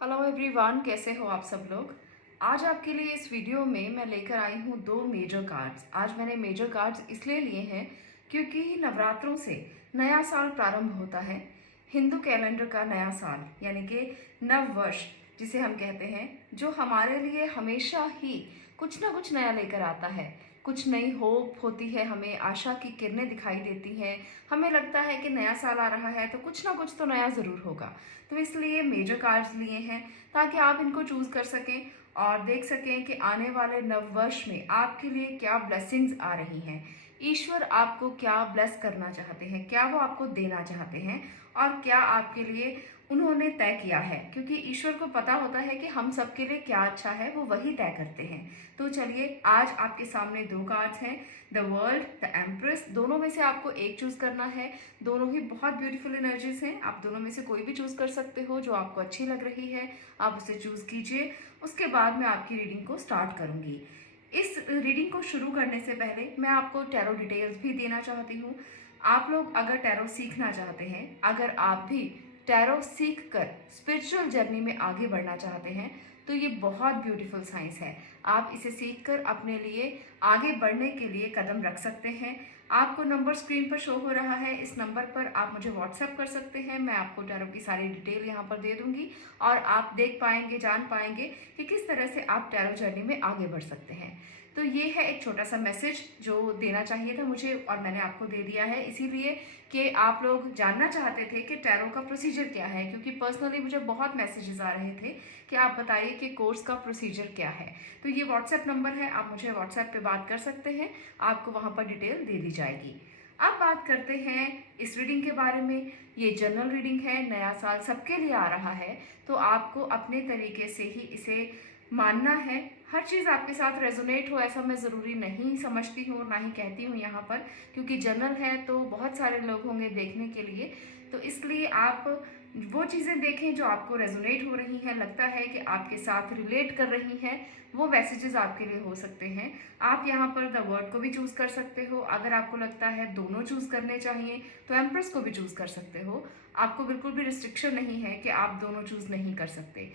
Hello everyone, कैसे हो आप सब लोग। आज आपके लिए इस वीडियो में मैं लेकर आई हूँ दो मेजर कार्ड्स। आज मैंने मेजर कार्ड्स इसलिए लिए हैं क्योंकि नवरात्रों से नया साल प्रारंभ होता है। हिंदू कैलेंडर का नया साल यानी कि नव वर्ष जिसे हम कहते हैं, जो हमारे लिए हमेशा ही कुछ ना कुछ नया लेकर आता है। कुछ नई होप होती है, हमें आशा की किरणें दिखाई देती हैं। हमें लगता है कि नया साल आ रहा है तो कुछ ना कुछ तो नया ज़रूर होगा। तो इसलिए मेजर कार्ड्स लिए हैं ताकि आप इनको चूज़ कर सकें और देख सकें कि आने वाले नव वर्ष में आपके लिए क्या ब्लेसिंग्स आ रही हैं। ईश्वर आपको क्या ब्लेस करना चाहते हैं, क्या वो आपको देना चाहते हैं और क्या आपके लिए उन्होंने तय किया है, क्योंकि ईश्वर को पता होता है कि हम सबके लिए क्या अच्छा है, वो वही तय करते हैं। तो चलिए, आज आपके सामने दो कार्ड्स हैं, द वर्ल्ड, द एम्प्रेस। दोनों में से आपको एक चूज करना है। दोनों ही बहुत ब्यूटीफुल एनर्जीज हैं। आप दोनों में से कोई भी चूज कर सकते हो जो आपको अच्छी लग रही है, आप उसे चूज कीजिए। उसके बाद मैं आपकी रीडिंग को स्टार्ट करूंगी। इस रीडिंग को शुरू करने से पहले मैं आपको टैरो डिटेल्स भी देना चाहती हूँ। आप लोग अगर टैरो सीखना चाहते हैं, अगर आप भी टैरो सीख कर स्पिरिचुअल जर्नी में आगे बढ़ना चाहते हैं, तो ये बहुत ब्यूटीफुल साइंस है। आप इसे सीखकर अपने लिए आगे बढ़ने के लिए कदम रख सकते हैं। आपको नंबर स्क्रीन पर शो हो रहा है, इस नंबर पर आप मुझे व्हाट्सएप कर सकते हैं। मैं आपको टैरो की सारी डिटेल यहाँ पर दे दूंगी और आप देख पाएंगे, जान पाएंगे कि किस तरह से आप टैरो जर्नी में आगे बढ़ सकते हैं। तो ये है एक छोटा सा मैसेज जो देना चाहिए था मुझे और मैंने आपको दे दिया है, इसीलिए कि आप लोग जानना चाहते थे कि टैरो का प्रोसीजर क्या है। क्योंकि पर्सनली मुझे बहुत मैसेजेस आ रहे थे कि आप बताइए कि कोर्स का प्रोसीजर क्या है। तो ये व्हाट्सएप नंबर है, आप मुझे व्हाट्सएप पे बात कर सकते हैं, आपको वहाँ पर डिटेल दे दी जाएगी। अब बात करते हैं इस रीडिंग के बारे में। ये जनरल रीडिंग है, नया साल सबके लिए आ रहा है, तो आपको अपने तरीके से ही इसे मानना है। हर चीज़ आपके साथ रेजोनेट हो ऐसा मैं ज़रूरी नहीं समझती हूँ, ना ही कहती हूँ यहाँ पर, क्योंकि जनरल है तो बहुत सारे लोग होंगे देखने के लिए। तो इसलिए आप वो चीज़ें देखें जो आपको रेजोनेट हो रही हैं, लगता है कि आपके साथ रिलेट कर रही हैं, वो मैसेजेस आपके लिए हो सकते हैं। आप यहाँ पर द वर्ड को भी चूज़ कर सकते हो। अगर आपको लगता है दोनों चूज़ करने चाहिए तो एम्प्रेस को भी चूज़ कर सकते हो। आपको बिल्कुल भी रिस्ट्रिक्शन नहीं है कि आप दोनों चूज़ नहीं कर सकते।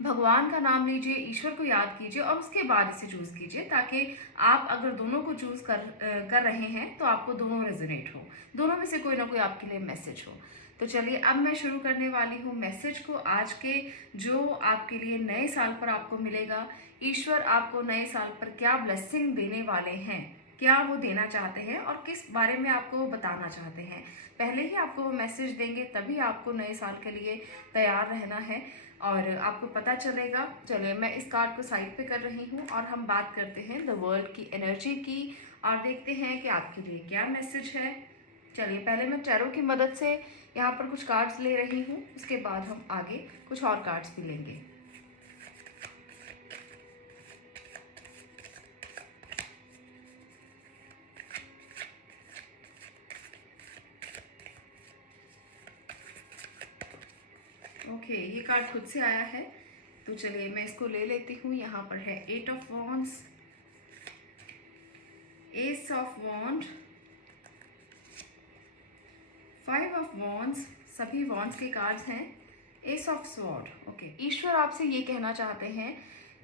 भगवान का नाम लीजिए, ईश्वर को याद कीजिए और उसके बाद इसे चूज कीजिए, ताकि आप अगर दोनों को चूज कर रहे हैं तो आपको दोनों रेजोनेट हो, दोनों में से कोई ना कोई आपके लिए मैसेज हो। तो चलिए, अब मैं शुरू करने वाली हूँ मैसेज को आज के, जो आपके लिए नए साल पर आपको मिलेगा। ईश्वर आपको नए साल पर क्या ब्लेसिंग देने वाले हैं, क्या वो देना चाहते हैं और किस बारे में आपको बताना चाहते हैं। पहले ही आपको वो मैसेज देंगे, तभी आपको नए साल के लिए तैयार रहना है और आपको पता चलेगा। चलिए, मैं इस कार्ड को साइड पे कर रही हूँ और हम बात करते हैं द वर्ल्ड की एनर्जी की और देखते हैं कि आपके लिए क्या मैसेज है। चलिए, पहले मैं टैरो की मदद से यहाँ पर कुछ कार्ड्स ले रही हूँ, उसके बाद हम आगे कुछ और कार्ड्स भी लेंगे। ओके, ये कार्ड खुद से आया है, तो चलिए मैं इसको ले लेती हूँ। यहाँ पर है 8 of wands, ace of wand, 5 of wands, सभी वॉन्ड्स के कार्ड्स हैं, एस ऑफ स्वॉर्ड। ओके, ईश्वर आपसे ये कहना चाहते हैं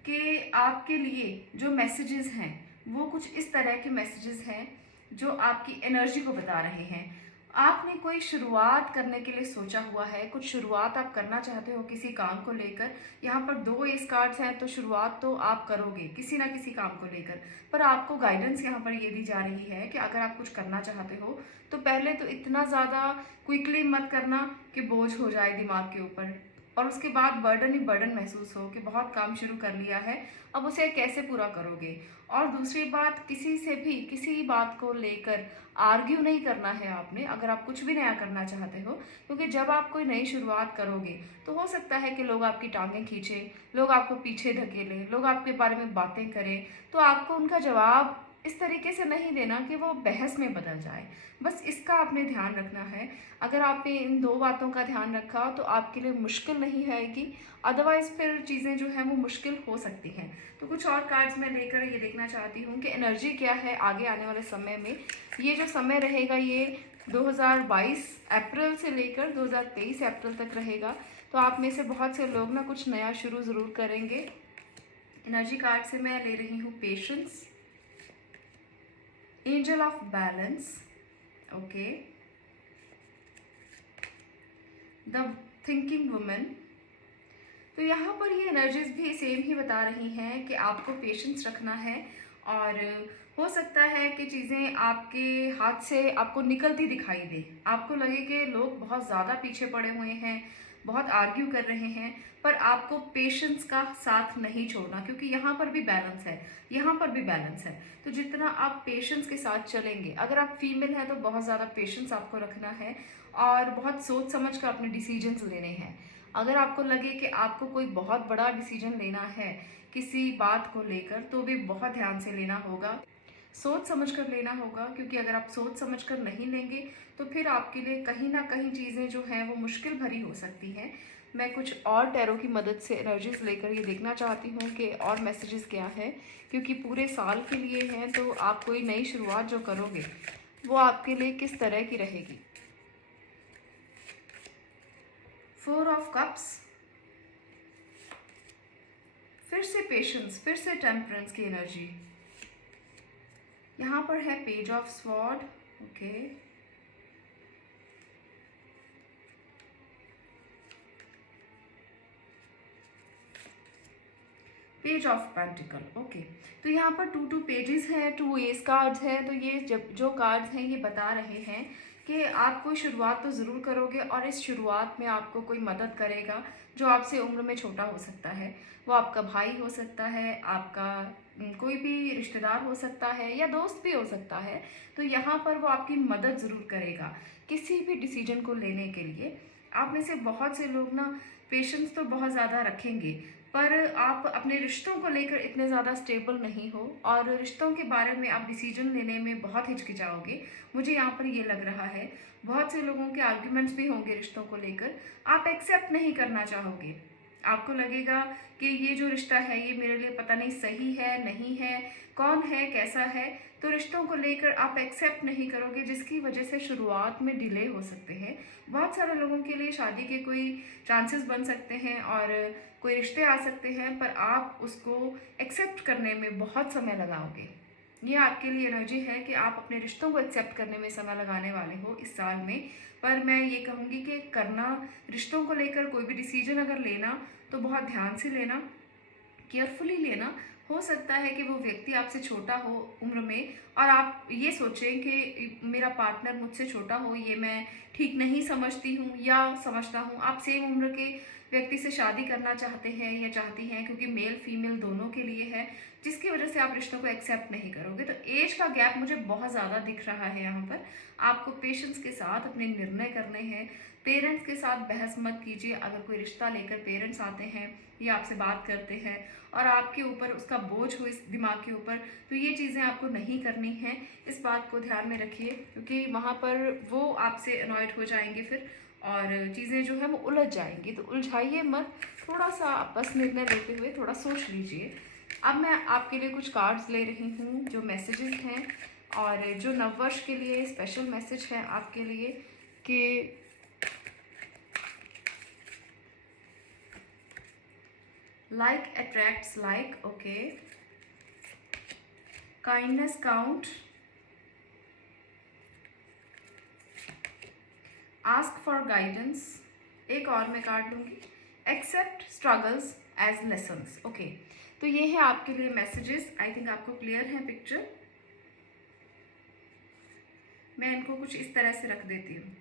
कि आपके लिए जो मैसेजेस हैं वो कुछ इस तरह के मैसेजेस हैं जो आपकी एनर्जी को बता रहे हैं। आपने कोई शुरुआत करने के लिए सोचा हुआ है, कुछ शुरुआत आप करना चाहते हो किसी काम को लेकर। यहाँ पर दो एस कार्ड्स हैं, तो शुरुआत तो आप करोगे किसी ना किसी काम को लेकर, पर आपको गाइडेंस यहाँ पर ये दी जा रही है कि अगर आप कुछ करना चाहते हो तो पहले तो इतना ज़्यादा क्विकली मत करना कि बोझ हो जाए दिमाग के ऊपर और उसके बाद बर्डन ही बर्डन महसूस हो कि बहुत काम शुरू कर लिया है, अब उसे कैसे पूरा करोगे। और दूसरी बात, किसी से भी किसी बात को लेकर आर्ग्यू नहीं करना है आपने, अगर आप कुछ भी नया करना चाहते हो, क्योंकि जब आप कोई नई शुरुआत करोगे तो हो सकता है कि लोग आपकी टांगें खींचे, लोग आपको पीछे धकेलें, लोग आपके बारे में बातें करें, तो आपको उनका जवाब इस तरीके से नहीं देना कि वो बहस में बदल जाए। बस इसका आपने ध्यान रखना है। अगर आपने इन दो बातों का ध्यान रखा तो आपके लिए मुश्किल नहीं आएगी, अदरवाइज फिर चीज़ें जो हैं वो मुश्किल हो सकती हैं। तो कुछ और कार्ड्स मैं लेकर ये देखना चाहती हूँ कि एनर्जी क्या है आगे आने वाले समय में। ये जो समय रहेगा ये 2022 अप्रैल से लेकर 2023 अप्रैल तक रहेगा। तो आप में से बहुत से लोग ना कुछ नया शुरू ज़रूर करेंगे। एनर्जी कार्ड से मैं ले रही हूँ patience, angel of balance, okay, the thinking women. तो यहाँ पर ये एनर्जीज भी सेम ही बता रही हैं कि आपको पेशेंस रखना है और हो सकता है कि चीज़ें आपके हाथ से आपको निकलती दिखाई दे, आपको लगे कि लोग बहुत ज़्यादा पीछे पड़े हुए हैं, बहुत आर्ग्यू कर रहे हैं, पर आपको पेशेंस का साथ नहीं छोड़ना, क्योंकि यहाँ पर भी बैलेंस है, यहाँ पर भी बैलेंस है। तो जितना आप पेशेंस के साथ चलेंगे, अगर आप फीमेल हैं तो बहुत ज़्यादा पेशेंस आपको रखना है और बहुत सोच समझ कर अपने डिसीजंस लेने हैं। अगर आपको लगे कि आपको कोई बहुत बड़ा डिसीजन लेना है किसी बात को लेकर, तो भी बहुत ध्यान से लेना होगा, सोच समझ कर लेना होगा, क्योंकि अगर आप सोच समझ कर नहीं लेंगे तो फिर आपके लिए कहीं ना कहीं चीज़ें जो हैं वो मुश्किल भरी हो सकती हैं। मैं कुछ और टैरो की मदद से एनर्जीज लेकर ये देखना चाहती हूँ कि और मैसेजेस क्या है, क्योंकि पूरे साल के लिए हैं, तो आप कोई नई शुरुआत जो करोगे वो आपके लिए किस तरह की रहेगी। 4 ऑफ कप्स, फिर से पेशेंस, फिर से टेम्परेंस की एनर्जी। यहाँ पर है page of sword, okay, page of pentacle, okay. तो यहाँ पर 2 पेजेस हैं, 2 एस कार्ड्स हैं। तो ये जब जो कार्ड्स हैं ये बता रहे हैं कि आप कोई शुरुआत तो ज़रूर करोगे और इस शुरुआत में आपको कोई मदद करेगा जो आपसे उम्र में छोटा हो सकता है। वो आपका भाई हो सकता है, आपका कोई भी रिश्तेदार हो सकता है या दोस्त भी हो सकता है। तो यहाँ पर वो आपकी मदद ज़रूर करेगा किसी भी डिसीजन को लेने के लिए। आप में से बहुत से लोग ना पेशेंस तो बहुत ज़्यादा रखेंगे, पर आप अपने रिश्तों को लेकर इतने ज़्यादा स्टेबल नहीं हो और रिश्तों के बारे में आप डिसीजन लेने में बहुत हिचकिचाओगे, मुझे यहाँ पर ये लग रहा है। बहुत से लोगों के आर्ग्यूमेंट्स भी होंगे रिश्तों को लेकर, आप एक्सेप्ट नहीं करना चाहोगे। आपको लगेगा कि ये जो रिश्ता है ये मेरे लिए पता नहीं सही है नहीं है, कौन है कैसा है। तो रिश्तों को लेकर आप एक्सेप्ट नहीं करोगे, जिसकी वजह से शुरुआत में डिले हो सकते हैं। बहुत सारे लोगों के लिए शादी के कोई चांसेस बन सकते हैं और कोई रिश्ते आ सकते हैं, पर आप उसको एक्सेप्ट करने में बहुत समय लगाओगे। ये आपके लिए एनर्जी है कि आप अपने रिश्तों को एक्सेप्ट करने में समय लगाने वाले हो इस साल में। पर मैं ये कहूँगी कि करना, रिश्तों को लेकर कोई भी डिसीजन अगर लेना तो बहुत ध्यान से लेना, केयरफुली लेना। हो सकता है कि वो व्यक्ति आपसे छोटा हो उम्र में और आप ये सोचें कि मेरा पार्टनर मुझसे छोटा हो, ये मैं ठीक नहीं समझती हूँ या समझता हूँ। आप सेम उम्र के व्यक्ति से शादी करना चाहते हैं या चाहती हैं, क्योंकि मेल फीमेल दोनों के लिए है, जिसकी वजह से आप रिश्तों को एक्सेप्ट नहीं करोगे। तो एज का गैप मुझे बहुत ज़्यादा दिख रहा है यहाँ पर। आपको पेशेंस के साथ अपने निर्णय करने हैं। पेरेंट्स के साथ बहस मत कीजिए। अगर कोई रिश्ता लेकर पेरेंट्स आते हैं या आपसे बात करते हैं और आपके ऊपर उसका बोझ हो इस दिमाग के ऊपर, तो ये चीज़ें आपको नहीं करनी हैं। इस बात को ध्यान में रखिए, क्योंकि वहाँ पर वो आपसे अनॉयड हो जाएंगे फिर और चीज़ें जो है वो उलझ जाएंगी। तो उलझाइए मत, थोड़ा सा आपस निर्णय लेते हुए थोड़ा सोच लीजिए। अब मैं आपके लिए कुछ कार्ड्स ले रही हूँ जो मैसेजेस हैं और जो नववर्ष के लिए स्पेशल मैसेज है आपके लिए कि like attracts like, okay, kindness count, ask for guidance, एक और मैं कार्ड लूँगी, accept struggles as lessons, okay। तो ये है आपके लिए मैसेजेस। आई थिंक आपको क्लियर है पिक्चर। मैं इनको कुछ इस तरह से रख देती हूँ।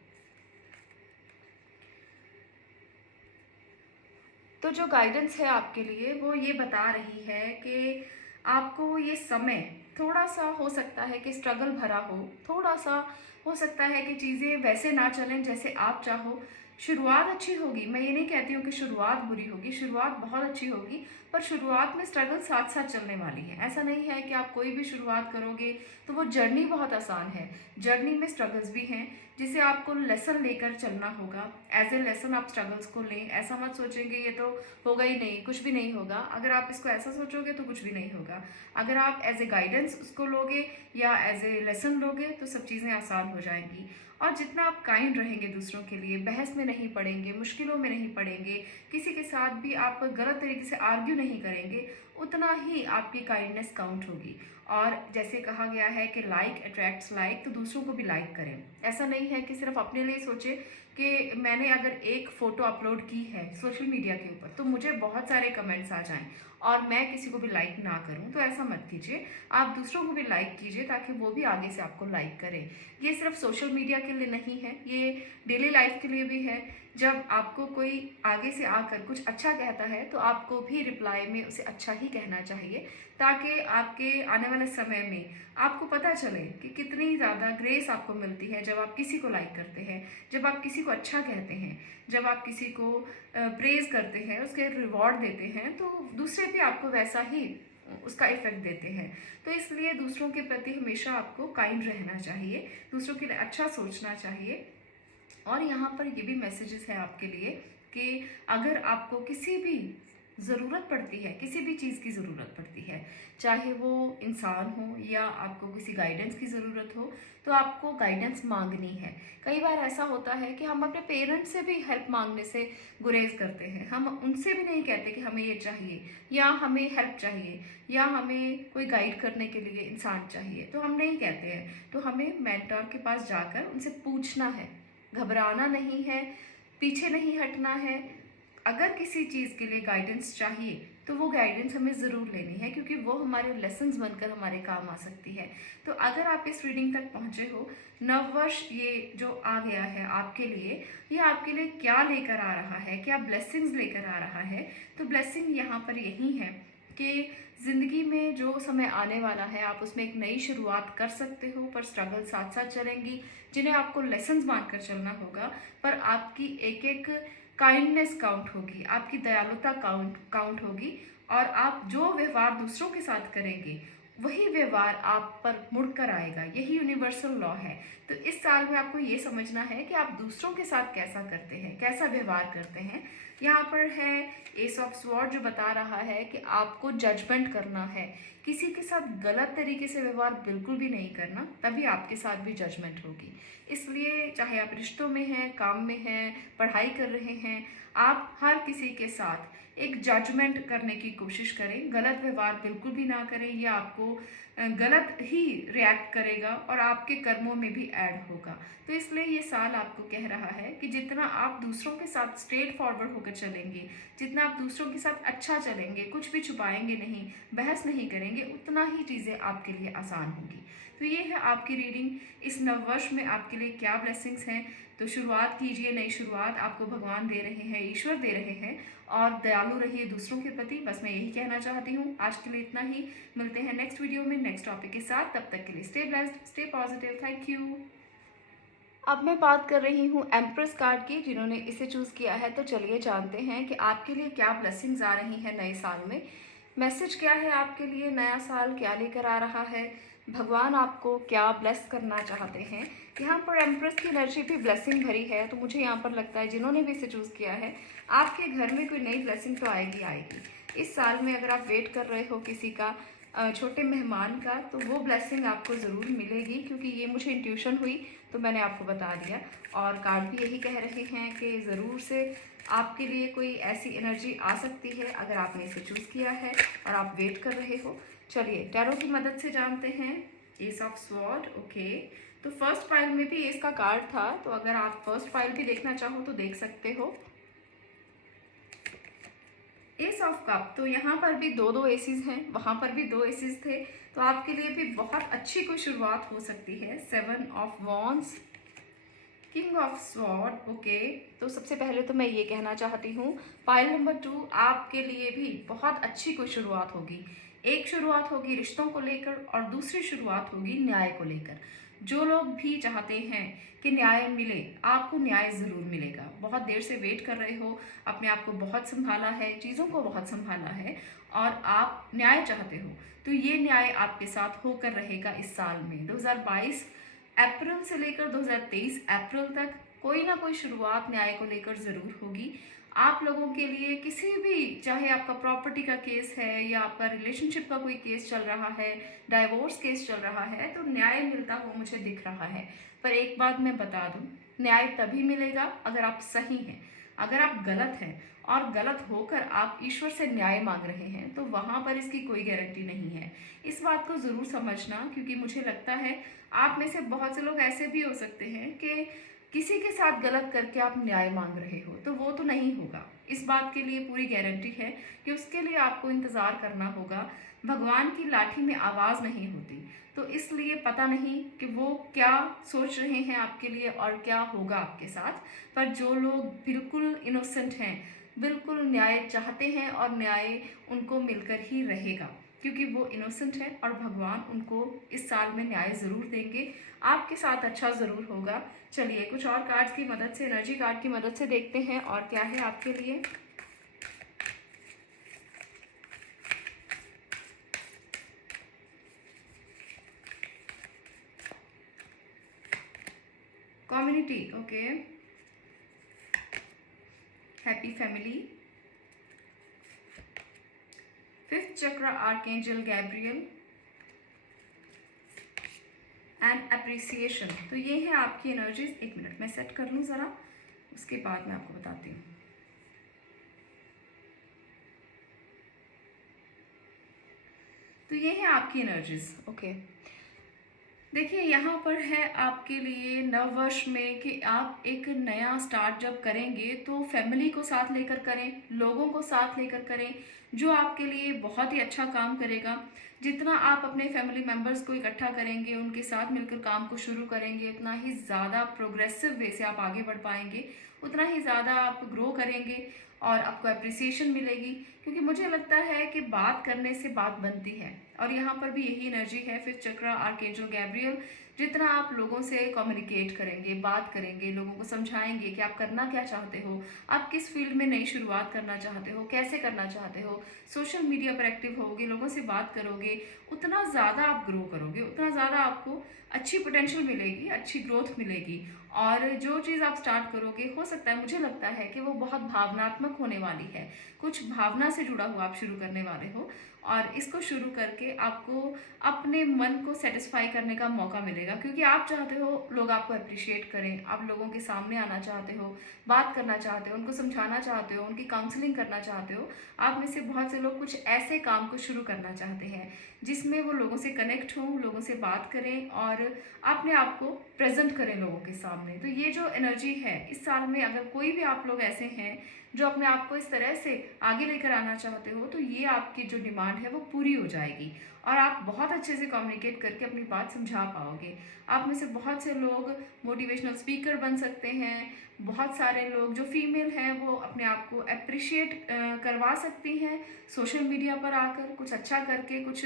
तो जो गाइडेंस है आपके लिए वो ये बता रही है कि आपको ये समय थोड़ा सा हो सकता है कि स्ट्रगल भरा हो, थोड़ा सा हो सकता है कि चीज़ें वैसे ना चलें जैसे आप चाहो। शुरुआत अच्छी होगी, मैं ये नहीं कहती हूँ कि शुरुआत बुरी होगी, शुरुआत बहुत अच्छी होगी, पर शुरुआत में स्ट्रगल साथ साथ चलने वाली है। ऐसा नहीं है कि आप कोई भी शुरुआत करोगे तो वो जर्नी बहुत आसान है, जर्नी में स्ट्रगल्स भी हैं जिसे आपको लेसन लेकर चलना होगा। एज ए लेसन आप स्ट्रगल्स को लें। ऐसा मत सोचेंगे ये तो होगा ही नहीं, कुछ भी नहीं होगा। अगर आप इसको ऐसा सोचोगे तो कुछ भी नहीं होगा। अगर आप एज ए गाइडेंस उसको लोगे या एज ए लेसन लोगे तो सब चीज़ें आसान हो जाएंगी। और जितना आप काइंड रहेंगे दूसरों के लिए, बहस में नहीं पड़ेंगे, मुश्किलों में नहीं पड़ेंगे, किसी के साथ भी आप गलत तरीके से आर्ग्यू नहीं करेंगे, उतना ही आपकी काइंडनेस काउंट होगी। और जैसे कहा गया है कि लाइक अट्रैक्ट्स लाइक, तो दूसरों को भी लाइक करें। ऐसा नहीं है कि सिर्फ अपने लिए सोचे कि मैंने अगर एक फ़ोटो अपलोड की है सोशल मीडिया के ऊपर तो मुझे बहुत सारे कमेंट्स आ जाएं और मैं किसी को भी लाइक ना करूं, तो ऐसा मत कीजिए। आप दूसरों को भी लाइक कीजिए ताकि वो भी आगे से आपको लाइक करें। ये सिर्फ सोशल मीडिया के लिए नहीं है, ये डेली लाइफ के लिए भी है। जब आपको कोई आगे से आकर कुछ अच्छा कहता है तो आपको भी रिप्लाई में उसे अच्छा ही कहना चाहिए, ताकि आपके आने वाले समय में आपको पता चले कि कितनी ज़्यादा ग्रेस आपको मिलती है जब आप किसी को लाइक करते हैं, जब आप किसी को अच्छा कहते हैं, जब आप किसी को प्रेज़ करते हैं, उसके रिवॉर्ड देते हैं, तो दूसरे भी आपको वैसा ही उसका इफेक्ट देते हैं। तो इसलिए दूसरों के प्रति हमेशा आपको काइंड रहना चाहिए, दूसरों के लिए अच्छा सोचना चाहिए। और यहाँ पर ये भी मैसेजेस है आपके लिए कि अगर आपको किसी भी ज़रूरत पड़ती है, किसी भी चीज़ की ज़रूरत पड़ती है, चाहे वो इंसान हो या आपको किसी गाइडेंस की ज़रूरत हो, तो आपको गाइडेंस मांगनी है। कई बार ऐसा होता है कि हम अपने पेरेंट्स से भी हेल्प मांगने से गुरेज करते हैं। हम उनसे भी नहीं कहते कि हमें ये चाहिए या हमें हेल्प चाहिए या हमें कोई गाइड करने के लिए इंसान चाहिए, तो हम नहीं कहते हैं। तो हमें मेंटर के पास जाकर उनसे पूछना है, घबराना नहीं है, पीछे नहीं हटना है। अगर किसी चीज़ के लिए गाइडेंस चाहिए तो वो गाइडेंस हमें ज़रूर लेनी है, क्योंकि वो हमारे लेसन्स बनकर हमारे काम आ सकती है। तो अगर आप इस रीडिंग तक पहुँचे हो, नववर्ष ये जो आ गया है आपके लिए, ये आपके लिए क्या लेकर आ रहा है, क्या ब्लेसिंग्स लेकर आ रहा है, तो ब्लेसिंग यहाँ पर यही है कि ज़िंदगी में जो समय आने वाला है आप उसमें एक नई शुरुआत कर सकते हो, पर स्ट्रगल साथ साथ चलेंगी जिन्हें आपको लेसन्स मानकर चलना होगा। पर आपकी एक एक काइंडनेस काउंट होगी, आपकी दयालुता काउंट होगी, और आप जो व्यवहार दूसरों के साथ करेंगे वही व्यवहार आप पर मुड़कर आएगा। यही यूनिवर्सल लॉ है। तो इस साल में आपको ये समझना है कि आप दूसरों के साथ कैसा करते हैं, कैसा व्यवहार करते हैं। यहाँ पर है एस ऑफ स्वॉर्ड, जो बता रहा है कि आपको जजमेंट करना है, किसी के साथ गलत तरीके से व्यवहार बिल्कुल भी नहीं करना, तभी आपके साथ भी जजमेंट होगी। इसलिए चाहे आप रिश्तों में हैं, काम में हैं, पढ़ाई कर रहे हैं, आप हर किसी के साथ एक जजमेंट करने की कोशिश करें। गलत व्यवहार बिल्कुल भी ना करें, ये आपको गलत ही रिएक्ट करेगा और आपके कर्मों में भी ऐड होगा। तो इसलिए ये साल आपको कह रहा है कि जितना आप दूसरों के साथ स्ट्रेट फॉरवर्ड होकर चलेंगे, जितना आप दूसरों के साथ अच्छा चलेंगे, कुछ भी छुपाएंगे नहीं, बहस नहीं करेंगे, उतना ही चीज़ें आपके लिए आसान होंगी। तो ये है आपकी रीडिंग। इस नववर्ष में आपके लिए क्या ब्लेसिंग्स हैं, तो शुरुआत कीजिए, नई शुरुआत आपको भगवान दे रहे हैं, ईश्वर दे रहे हैं, और दयालु रहिए दूसरों के प्रति। बस मैं यही कहना चाहती हूँ। आज के लिए इतना ही। मिलते हैं नेक्स्ट वीडियो में नेक्स्ट टॉपिक के साथ। तब तक के लिए stay blessed, stay positive. Thank you. अब मैं बात कर रही हूँ एम्प्रेस कार्ड की, जिन्होंने इसे चूज़ किया है। तो चलिए जानते हैं कि आपके लिए क्या ब्लेसिंग्स आ रही हैं नए साल में। मैसेज क्या है आपके लिए, नया साल क्या लेकर आ रहा है, भगवान आपको क्या ब्लेस करना चाहते हैं। यहाँ पर एम्प्रेस की एनर्जी भी ब्लेसिंग भरी है, तो मुझे यहाँ पर लगता है जिन्होंने भी इसे चूज़ किया है, आपके घर में कोई नई ब्लेसिंग तो आएगी आएगी इस साल में। अगर आप वेट कर रहे हो किसी का छोटे मेहमान का, तो वो ब्लेसिंग आपको ज़रूर मिलेगी, क्योंकि ये मुझे इंट्यूशन हुई तो मैंने आपको बता दिया। और कार्ड भी यही कह रहे हैं कि ज़रूर से आपके लिए कोई ऐसी एनर्जी आ सकती है अगर आपने इसे चूज़ किया है और आप वेट कर रहे हो। चलिए टैरो की मदद से जानते हैं। Ace of sword, okay. तो फर्स्ट पाइल में भी एस का कार्ड था, तो अगर आप फर्स्ट पाइल भी देखना चाहो तो देख सकते हो। एस ऑफ कप, तो यहाँ पर भी दो एसेस हैं, वहाँ पर भी दो एसेस थे, तो आपके लिए भी बहुत अच्छी कोई शुरुआत हो सकती है। Seven of wands, king of sword, okay. तो सबसे पहले तो मैं ये कहना चाहती हूँ, पाइल नंबर 2 आपके लिए भी बहुत अच्छी कोई शुरुआत होगी। एक शुरुआत होगी रिश्तों को लेकर और दूसरी शुरुआत होगी न्याय को लेकर। जो लोग भी चाहते हैं कि न्याय मिले, आपको न्याय ज़रूर मिलेगा। बहुत देर से वेट कर रहे हो, अपने आप को बहुत संभाला है, चीज़ों को बहुत संभाला है और आप न्याय चाहते हो, तो ये न्याय आपके साथ होकर रहेगा इस साल में। 2022 अप्रैल से लेकर 2023 अप्रैल तक कोई ना कोई शुरुआत न्याय को लेकर ज़रूर होगी। आप लोगों के लिए किसी भी, चाहे आपका प्रॉपर्टी का केस है या आपका रिलेशनशिप का कोई केस चल रहा है, डाइवोर्स केस चल रहा है, तो न्याय मिलता हुआ मुझे दिख रहा है। पर एक बात मैं बता दूं, न्याय तभी मिलेगा अगर आप सही हैं। अगर आप गलत हैं और गलत होकर आप ईश्वर से न्याय मांग रहे हैं तो वहां पर इसकी कोई गारंटी नहीं है। इस बात को ज़रूर समझना, क्योंकि मुझे लगता है आप में से बहुत से लोग ऐसे भी हो सकते हैं कि किसी के साथ गलत करके आप न्याय मांग रहे हो, तो वो तो नहीं होगा। इस बात के लिए पूरी गारंटी है कि उसके लिए आपको इंतज़ार करना होगा। भगवान की लाठी में आवाज़ नहीं होती, तो इसलिए पता नहीं कि वो क्या सोच रहे हैं आपके लिए और क्या होगा आपके साथ। पर जो लोग बिल्कुल इनोसेंट हैं, बिल्कुल न्याय चाहते हैं और न्याय उनको मिलकर ही रहेगा, क्योंकि वो इनोसेंट है और भगवान उनको इस साल में न्याय ज़रूर देंगे। आपके साथ अच्छा ज़रूर होगा। चलिए कुछ और कार्ड्स की मदद से, एनर्जी कार्ड की मदद से देखते हैं और क्या है आपके लिए। Community, okay. Happy family. Fifth चक्र, आर्कएंजल गैब्रियल एंड अप्रिसिएशन। तो ये है आपकी एनर्जीज। एक मिनट मैं सेट कर लूँ ज़रा, उसके बाद मैं आपको बताती हूँ। तो ये है आपकी एनर्जीज, ओके। देखिए यहाँ पर है आपके लिए नव वर्ष में कि आप एक नया स्टार्ट जब करेंगे तो फैमिली को साथ लेकर करें, लोगों को साथ लेकर करें, जो आपके लिए बहुत ही अच्छा काम करेगा। जितना आप अपने फैमिली मेम्बर्स को इकट्ठा करेंगे, उनके साथ मिलकर काम को शुरू करेंगे, उतना ही ज़्यादा प्रोग्रेसिव वे से आप आगे बढ़ पाएंगे, उतना ही ज़्यादा आप ग्रो करेंगे और आपको अप्रिसिएशन मिलेगी। क्योंकि मुझे लगता है कि बात करने से बात बनती है और यहाँ पर भी यही एनर्जी है। फिफ्थ चक्र, आर्कएंजल गैब्रियल। जितना आप लोगों से कम्युनिकेट करेंगे, बात करेंगे, लोगों को समझाएंगे कि आप करना क्या चाहते हो, आप किस फील्ड में नई शुरुआत करना चाहते हो, कैसे करना चाहते हो, सोशल मीडिया पर एक्टिव होगे, लोगों से बात करोगे, उतना ज़्यादा आप ग्रो करोगे, उतना ज़्यादा आपको अच्छी पोटेंशियल मिलेगी, अच्छी ग्रोथ मिलेगी। और जो चीज़ आप स्टार्ट करोगे, हो सकता है, मुझे लगता है कि वो बहुत भावनात्मक होने वाली है। कुछ भावना से जुड़ा हुआ आप शुरू करने वाले हो और इसको शुरू करके आपको अपने मन को सेटिस्फाई करने का मौका मिलेगा, क्योंकि आप चाहते हो लोग आपको अप्रिशिएट करें, आप लोगों के सामने आना चाहते हो, बात करना चाहते हो, उनको समझाना चाहते हो, उनकी काउंसलिंग करना चाहते हो। आप में से बहुत से लोग कुछ ऐसे काम को शुरू करना चाहते हैं जिसमें वो लोगों से कनेक्ट हों, लोगों से बात करें और अपने आप को प्रेजेंट करें लोगों के सामने। तो ये जो एनर्जी है इस साल में, अगर कोई भी आप लोग ऐसे हैं जो अपने आप को इस तरह से आगे लेकर आना चाहते हो, तो ये आपकी जो डिमांड है वो पूरी हो जाएगी और आप बहुत अच्छे से कम्युनिकेट करके अपनी बात समझा पाओगे। आप में से बहुत से लोग मोटिवेशनल स्पीकर बन सकते हैं। बहुत सारे लोग जो फीमेल हैं वो अपने आप को अप्रिशिएट करवा सकती हैं सोशल मीडिया पर आकर, कुछ अच्छा करके, कुछ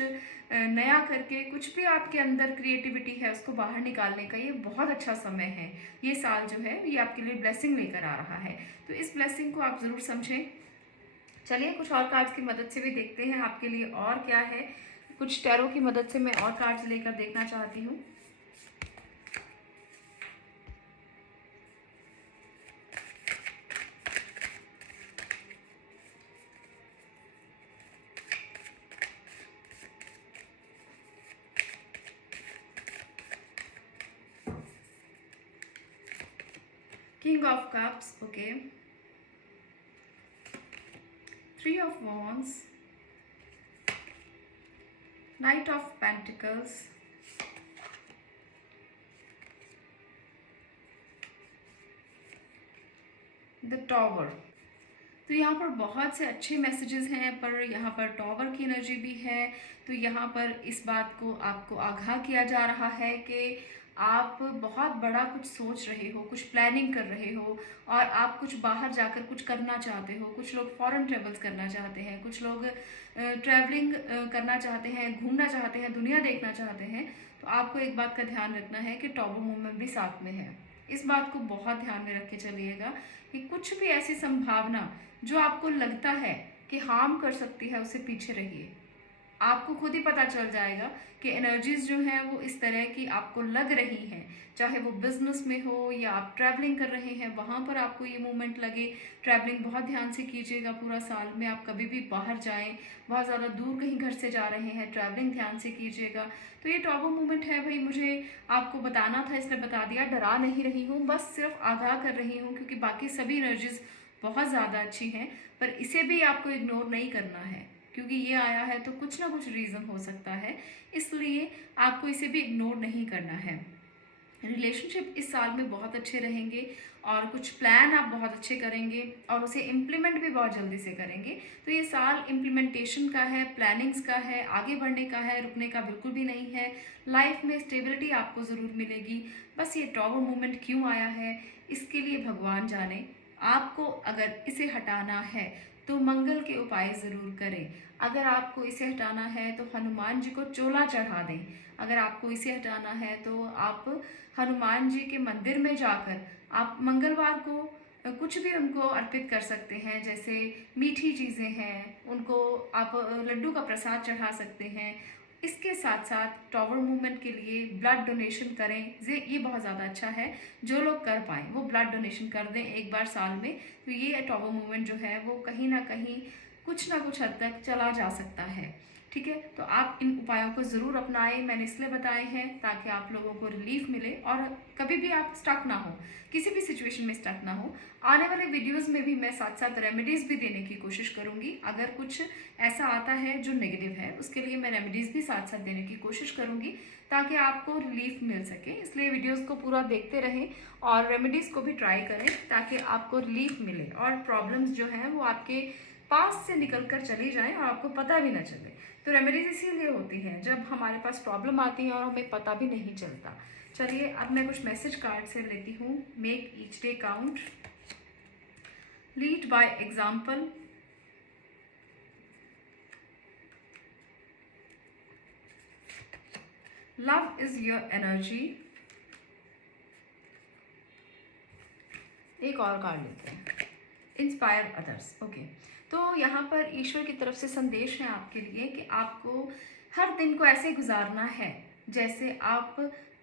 नया करके, कुछ भी आपके अंदर क्रिएटिविटी है उसको बाहर निकालने का ये बहुत अच्छा समय है। ये साल जो है ये आपके लिए ब्लेसिंग लेकर आ रहा है, तो इस ब्लेसिंग को आप ज़रूर समझें। चलिए कुछ और कार्ड्स की मदद से भी देखते हैं आपके लिए और क्या है। कुछ टैरो की मदद से मैं और कार्ड्स लेकर देखना चाहती हूँ। King of Cups, okay. Three of Wands, Knight of Pentacles, The Tower। तो यहाँ पर बहुत से अच्छे मैसेजेस हैं, पर यहाँ पर टॉवर की एनर्जी भी है। तो यहाँ पर इस बात को आपको आगाह किया जा रहा है कि आप बहुत बड़ा कुछ सोच रहे हो, कुछ प्लानिंग कर रहे हो और आप कुछ बाहर जाकर कुछ करना चाहते हो। कुछ लोग फॉरेन ट्रेवल्स करना चाहते हैं, कुछ लोग ट्रैवलिंग करना चाहते हैं, घूमना चाहते हैं, दुनिया देखना चाहते हैं। तो आपको एक बात का ध्यान रखना है कि टॉवर मूवमेंट भी साथ में है। इस बात को बहुत ध्यान में रख के चलिएगा कि कुछ भी ऐसी संभावना जो आपको लगता है कि हार्म कर सकती है, उससे पीछे रहिए। आपको खुद ही पता चल जाएगा कि एनर्जीज जो हैं वो इस तरह की आपको लग रही हैं, चाहे वो बिजनेस में हो या आप ट्रैवलिंग कर रहे हैं वहाँ पर आपको ये मूवमेंट लगे। ट्रैवलिंग बहुत ध्यान से कीजिएगा, पूरा साल में आप कभी भी बाहर जाएं, बहुत ज़्यादा दूर कहीं घर से जा रहे हैं, ट्रैवलिंग ध्यान से कीजिएगा। तो ये टॉगो मूवमेंट है भाई, मुझे आपको बताना था इसलिए बता दिया। डरा नहीं रही हूँ, बस सिर्फ आगाह कर रही हूँ, क्योंकि बाकी सभी एनर्जीज बहुत ज़्यादा अच्छी हैं, पर इसे भी आपको इग्नोर नहीं करना है, क्योंकि ये आया है तो कुछ ना कुछ रीज़न हो सकता है, इसलिए आपको इसे भी इग्नोर नहीं करना है। रिलेशनशिप इस साल में बहुत अच्छे रहेंगे और कुछ प्लान आप बहुत अच्छे करेंगे और उसे इम्प्लीमेंट भी बहुत जल्दी से करेंगे। तो ये साल इम्प्लीमेंटेशन का है, प्लानिंग्स का है, आगे बढ़ने का है, रुकने का बिल्कुल भी नहीं है। लाइफ में स्टेबिलिटी आपको ज़रूर मिलेगी। बस ये टॉगो मूवमेंट क्यों आया है इसके लिए भगवान जाने। आपको अगर इसे हटाना है तो मंगल के उपाय ज़रूर करें। अगर आपको इसे हटाना है तो हनुमान जी को चोला चढ़ा दें। अगर आपको इसे हटाना है तो आप हनुमान जी के मंदिर में जाकर आप मंगलवार को कुछ भी उनको अर्पित कर सकते हैं, जैसे मीठी चीज़ें हैं उनको आप लड्डू का प्रसाद चढ़ा सकते हैं। इसके साथ साथ टॉवर मूवमेंट के लिए ब्लड डोनेशन करें, ये बहुत ज़्यादा अच्छा है। जो लोग कर पाएँ वो ब्लड डोनेशन कर दें एक बार साल में, तो ये टॉवर मूवमेंट जो है वो कहीं ना कहीं कुछ ना कुछ हद तक चला जा सकता है। ठीक है, तो आप इन उपायों को ज़रूर अपनाएं। मैंने इसलिए बताए हैं ताकि आप लोगों को रिलीफ मिले और कभी भी आप स्टक ना हो, किसी भी सिचुएशन में स्टक ना हो। आने वाले वीडियोस में भी मैं साथ साथ रेमेडीज़ भी देने की कोशिश करूंगी। अगर कुछ ऐसा आता है जो नेगेटिव है उसके लिए मैं रेमेडीज़ भी साथ साथ देने की कोशिश करूंगी ताकि आपको रिलीफ मिल सके। इसलिए वीडियोस को पूरा देखते रहें और रेमेडीज़ को भी ट्राई करें ताकि आपको रिलीफ मिले और प्रॉब्लम्स जो हैं वो आपके पास से निकल कर चली जाएं और आपको पता भी ना चले। तो रेमेडीज इसीलिए होती हैं जब हमारे पास प्रॉब्लम आती है और हमें पता भी नहीं चलता। चलिए अब मैं कुछ मैसेज कार्ड से लेती हूँ। Make each day count, lead by example, love is your energy. एक और कार्ड लेते हैं, इंस्पायर अदर्स। ओके, तो यहाँ पर ईश्वर की तरफ से संदेश है आपके लिए कि आपको हर दिन को ऐसे गुजारना है जैसे आप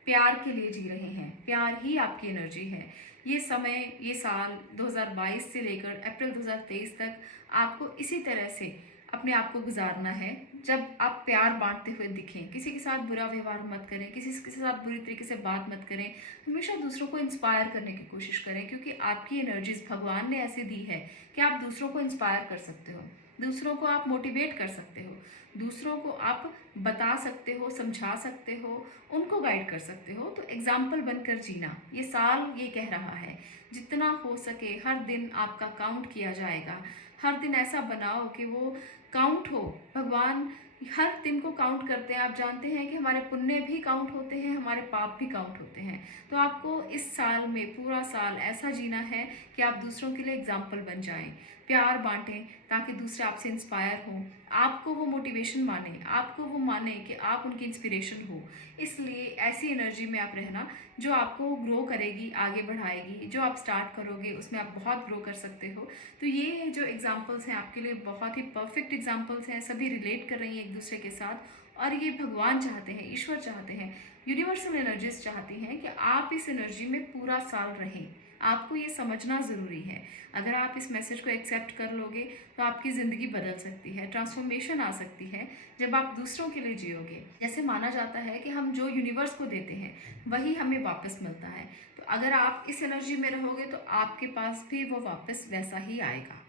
प्यार के लिए जी रहे हैं। प्यार ही आपकी एनर्जी है। ये समय, ये साल 2022 से लेकर अप्रैल 2023 तक आपको इसी तरह से अपने आप को गुजारना है। जब आप प्यार बांटते हुए दिखें, किसी के साथ बुरा व्यवहार मत करें, किसी के साथ बुरी तरीके से बात मत करें, हमेशा दूसरों को इंस्पायर करने की कोशिश करें, क्योंकि आपकी एनर्जीज भगवान ने ऐसे दी है कि आप दूसरों को इंस्पायर कर सकते हो, दूसरों को आप मोटिवेट कर सकते हो, दूसरों को आप बता सकते हो, समझा सकते हो, उनको गाइड कर सकते हो। तो एग्जाम्पल बनकर जीना ये साल ये कह रहा है। जितना हो सके हर दिन आपका काउंट किया जाएगा। हर दिन ऐसा बनाओ कि वो काउंट हो। भगवान हर दिन को काउंट करते हैं। आप जानते हैं कि हमारे पुण्य भी काउंट होते हैं, हमारे पाप भी काउंट होते हैं। तो आपको इस साल में पूरा साल ऐसा जीना है कि आप दूसरों के लिए एग्जाम्पल बन जाएं, प्यार बांटें ताकि दूसरे आपसे इंस्पायर हों, आपको वो मोटिवेशन माने, आपको वो माने कि आप उनकी इंस्पिरेशन हो। इसलिए ऐसी एनर्जी में आप रहना जो आपको ग्रो करेगी, आगे बढ़ाएगी। जो आप स्टार्ट करोगे उसमें आप बहुत ग्रो कर सकते हो। तो ये जो एग्जाम्पल्स हैं आपके लिए बहुत ही परफेक्ट एग्जाम्पल्स हैं। सभी रिलेट कर रही हैं एक दूसरे के साथ और ये भगवान चाहते हैं, ईश्वर चाहते हैं, यूनिवर्सल एनर्जीज चाहती हैं कि आप इस एनर्जी में पूरा साल रहें। आपको ये समझना ज़रूरी है। अगर आप इस मैसेज को एक्सेप्ट कर लोगे तो आपकी ज़िंदगी बदल सकती है, ट्रांसफॉर्मेशन आ सकती है जब आप दूसरों के लिए जियोगे। जैसे माना जाता है कि हम जो यूनिवर्स को देते हैं वही हमें वापस मिलता है। तो अगर आप इस एनर्जी में रहोगे तो आपके पास भी वो वापस वैसा ही आएगा।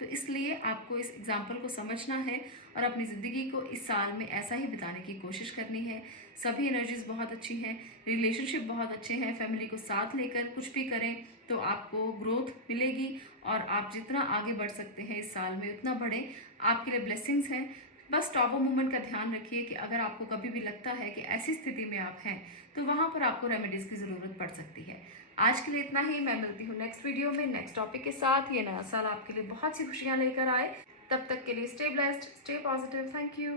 तो इसलिए आपको इस एग्जाम्पल को समझना है और अपनी ज़िंदगी को इस साल में ऐसा ही बिताने की कोशिश करनी है। सभी एनर्जीज़ बहुत अच्छी हैं, रिलेशनशिप बहुत अच्छे हैं। फैमिली को साथ लेकर कुछ भी करें तो आपको ग्रोथ मिलेगी और आप जितना आगे बढ़ सकते हैं इस साल में उतना बढ़ें। आपके लिए ब्लेसिंग्स हैं। बस टॉगो मूवमेंट का ध्यान रखिए कि अगर आपको कभी भी लगता है कि ऐसी स्थिति में आप हैं तो वहाँ पर आपको रेमेडीज़ की ज़रूरत पड़ सकती है। आज के लिए इतना ही। मैं मिलती हूँ नेक्स्ट वीडियो में नेक्स्ट टॉपिक के साथ। ये नया साल आपके लिए बहुत सी खुशियाँ लेकर आए। तब तक के लिए stay blessed, stay positive. Thank you.